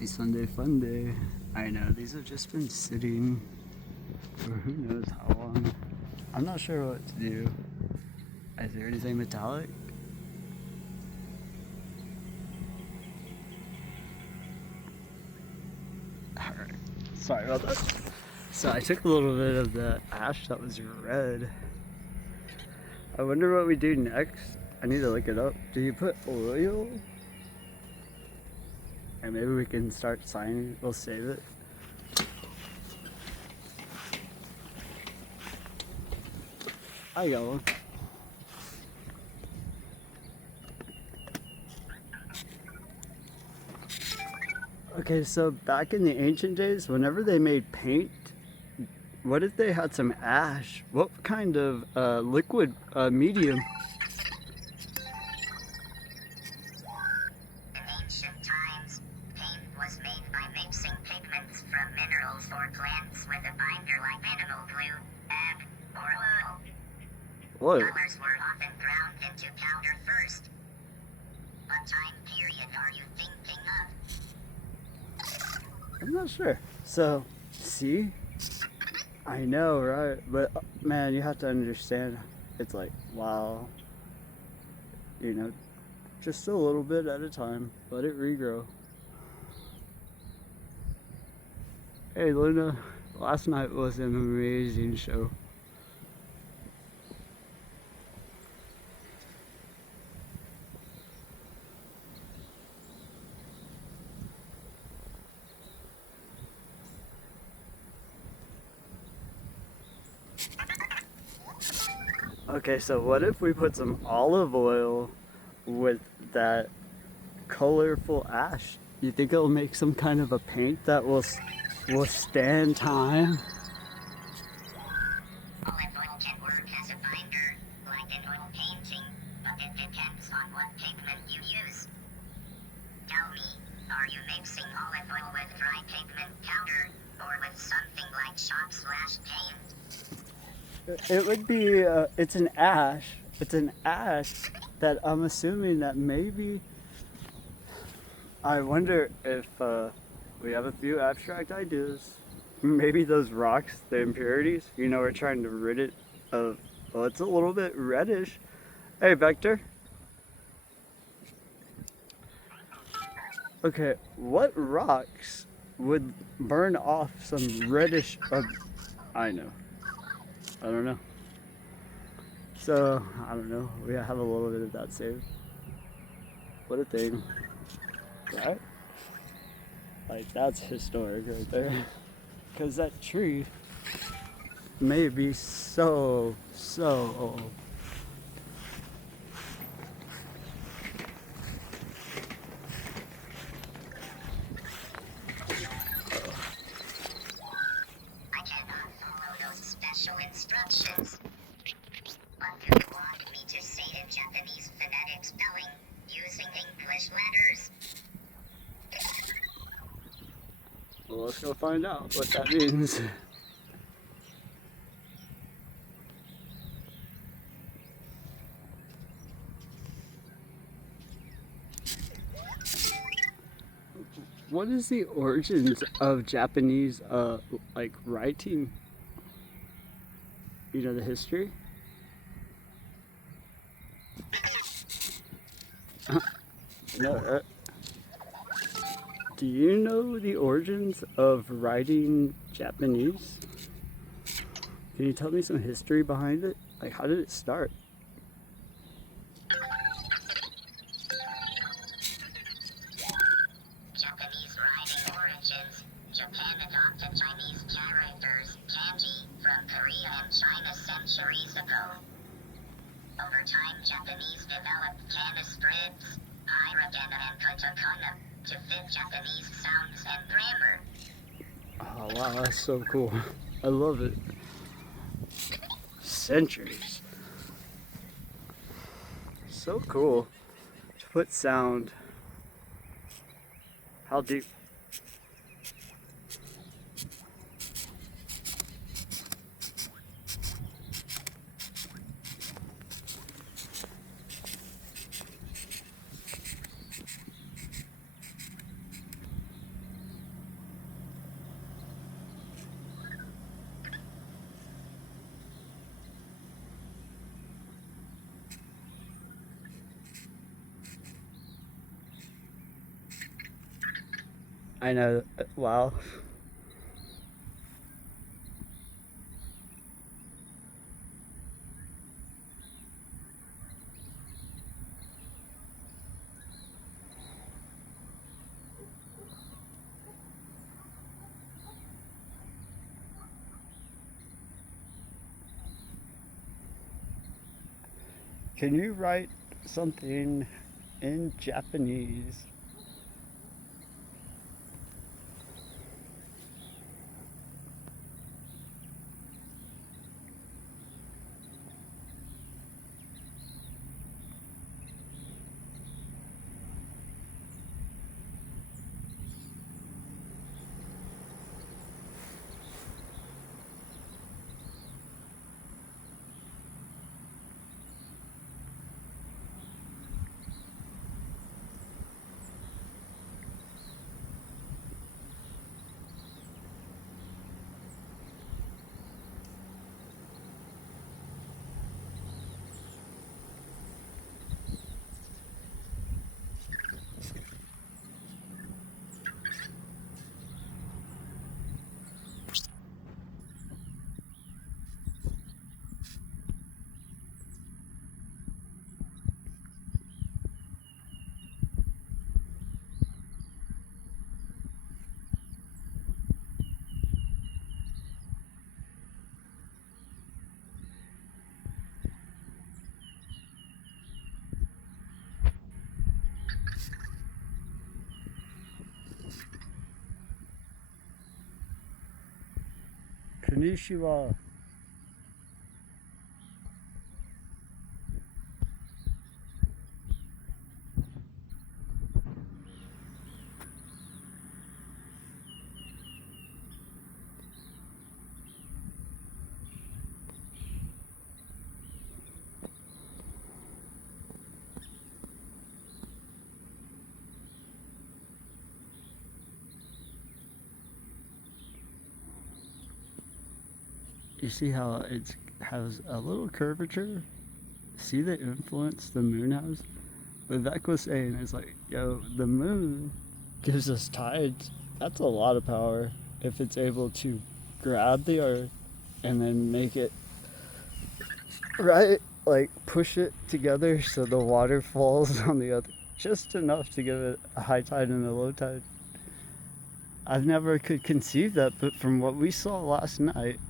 Happy Sunday fun day. I know, these have just been sitting for who knows how long. I'm not sure what to do. Is there anything metallic? Alright, sorry about that. So I took a little bit of the ash that was red. I wonder what we do next. I need to look it up. Do you put oil? And maybe we can start signing. We'll save it. I got one. Okay, so back in the ancient days, whenever they made paint, what if they had some ash? What kind of liquid medium? In ancient times, paint was made by mixing pigments from minerals or plants with a binder like animal glue, egg, or oil. What? Colors were often ground into powder first. What time period are you thinking of? I'm not sure. So, see? I know, right? But man, you have to understand, it's like, wow. You know, just a little bit at a time. Let it regrow. Hey Luna, last night was an amazing show. Okay, so what if we put some olive oil with that colorful ash? You think it'll make some kind of a paint that will stand time? Olive oil can work as a binder, like in oil painting, but it depends on what pigment you use. Tell me, are you mixing olive oil with dry pigment powder, or with something like chalk/paint? It would be, it's an ash. It's an ash that I'm assuming that maybe, I wonder if we have a few abstract ideas. Maybe those rocks, the impurities, you know, we're trying to rid it of, well, it's a little bit reddish. Hey, Vector. Okay, what rocks would burn off some reddish, I know. I don't know. So, I don't know. We have a little bit of that saved. What a thing. Right? Like, that's historic right there. Because that tree may be so old. I cannot follow those special instructions. But do you want me to say in Japanese phonetic spelling, using English letters? Well, let's go find out what that means. What is the origins of Japanese, like, writing? You know the history? No. Do you know the origins of writing Japanese? Can you tell me some history behind it? Like, how did it start? Japanese writing origins. Japan adopted Chinese characters, kanji, from Korea and China centuries ago. Over time, Japanese developed kana scripts, hiragana and katakana, to fit Japanese sounds and grammar. Oh wow, that's so cool. I love it. Centuries. So cool to put sound. How deep? I know. Wow. Can you write something in Japanese? Konnichiwa. You see how it has a little curvature? See the influence the moon has? But Vec was saying, it's like, yo, the moon gives us tides. That's a lot of power if it's able to grab the earth and then make it right, like push it together so the water falls on the other, just enough to give it a high tide and a low tide. I've never could conceive that, but from what we saw last night,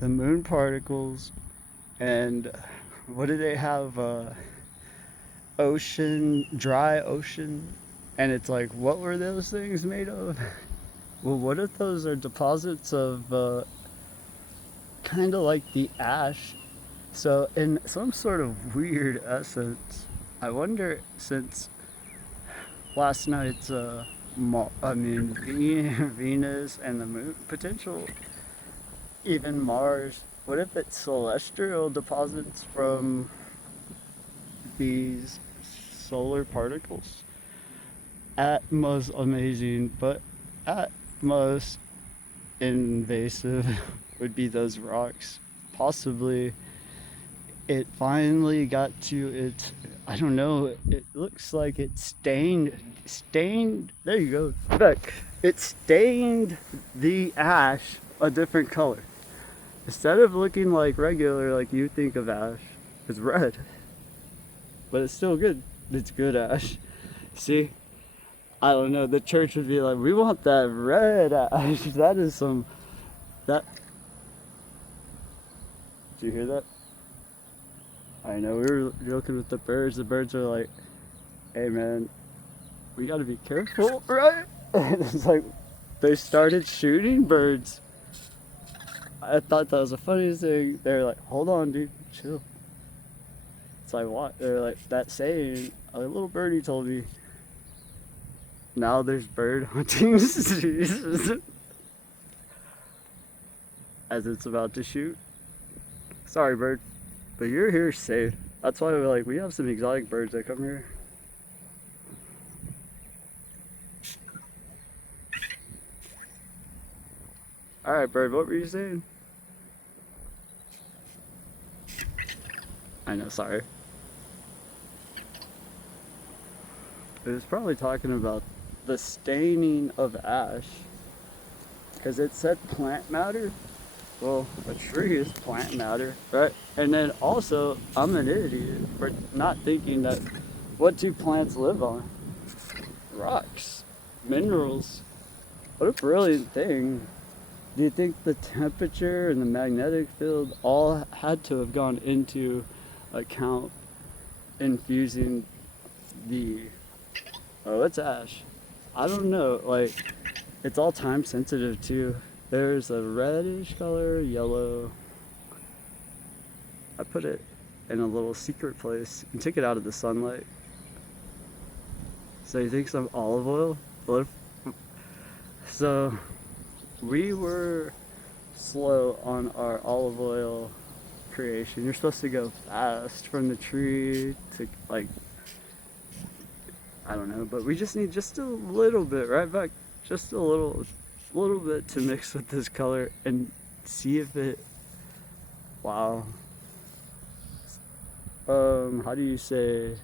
the moon particles and what do they have? Ocean, dry ocean, and it's like, what were those things made of? Well, what if those are deposits of kind of like the ash? So, in some sort of weird essence, I wonder since last night's, Venus and the moon, potential even Mars, what if it's celestial deposits from these solar particles? At most amazing, but at most invasive would be those rocks. Possibly it finally got to its, I don't know, it looks like it stained, there you go, look, it stained the ash a different color. Instead of looking like regular, like you think of ash, it's red. But it's still good. It's good ash. See? I don't know, the church would be like, we want that red ash. That is some, that, did you hear that? I know, we were joking with the birds. The birds are like, hey man, we gotta be careful, right? And it's like, they started shooting birds. I thought that was the funniest thing. They're like, hold on dude, chill. It's like, what? They're like, that saying, a little birdie told me, now there's bird hunting season. As it's about to shoot. Sorry bird, but you're here safe. That's why we're like, we have some exotic birds that come here. Alright bird, what were you saying? I know, sorry. It was probably talking about the staining of ash, because it said plant matter. Well, a tree is plant matter, right? And then also, I'm an idiot for not thinking that what do plants live on? Rocks, minerals. What a brilliant thing. Do you think the temperature and the magnetic field all had to have gone into account infusing the, oh, it's ash. I don't know, like, it's all time sensitive too. There's a reddish color, yellow. I put it in a little secret place and took it out of the sunlight. So you think some olive oil? What if, so we were slow on our olive oil creation. You're supposed to go fast from the tree to, like, I don't know, but we just need just a little bit, right back, just a little bit to mix with this color and see if it, wow. How do you say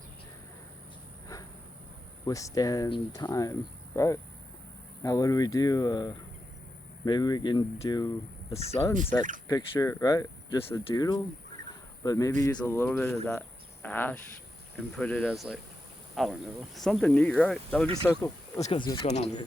withstand time, right? Now what do we do? Maybe we can do a sunset picture, right? Just a doodle, but maybe use a little bit of that ash and put it as like, I don't know, something neat, right? That would be so cool. Let's go see what's going on here.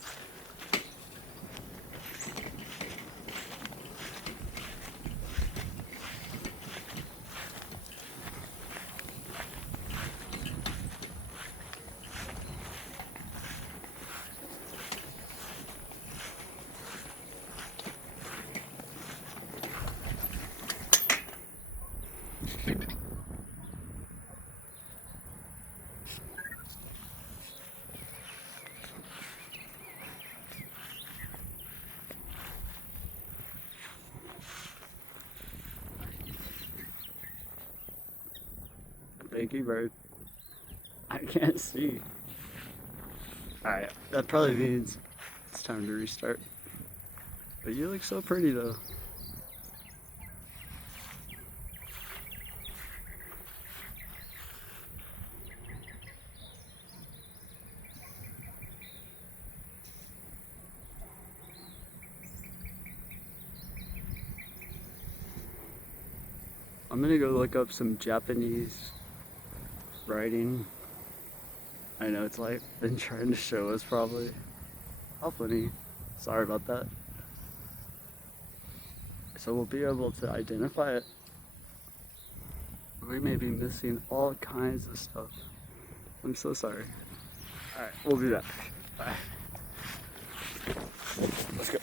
Thank you, bird. I can't see. Alright, that probably means it's time to restart. But you look so pretty though. I'm gonna go look up some Japanese writing. I know it's like been trying to show us probably. How funny. Sorry about that. So we'll be able to identify it. We may be missing all kinds of stuff. I'm so sorry. Alright, we'll be back. Bye. Let's go.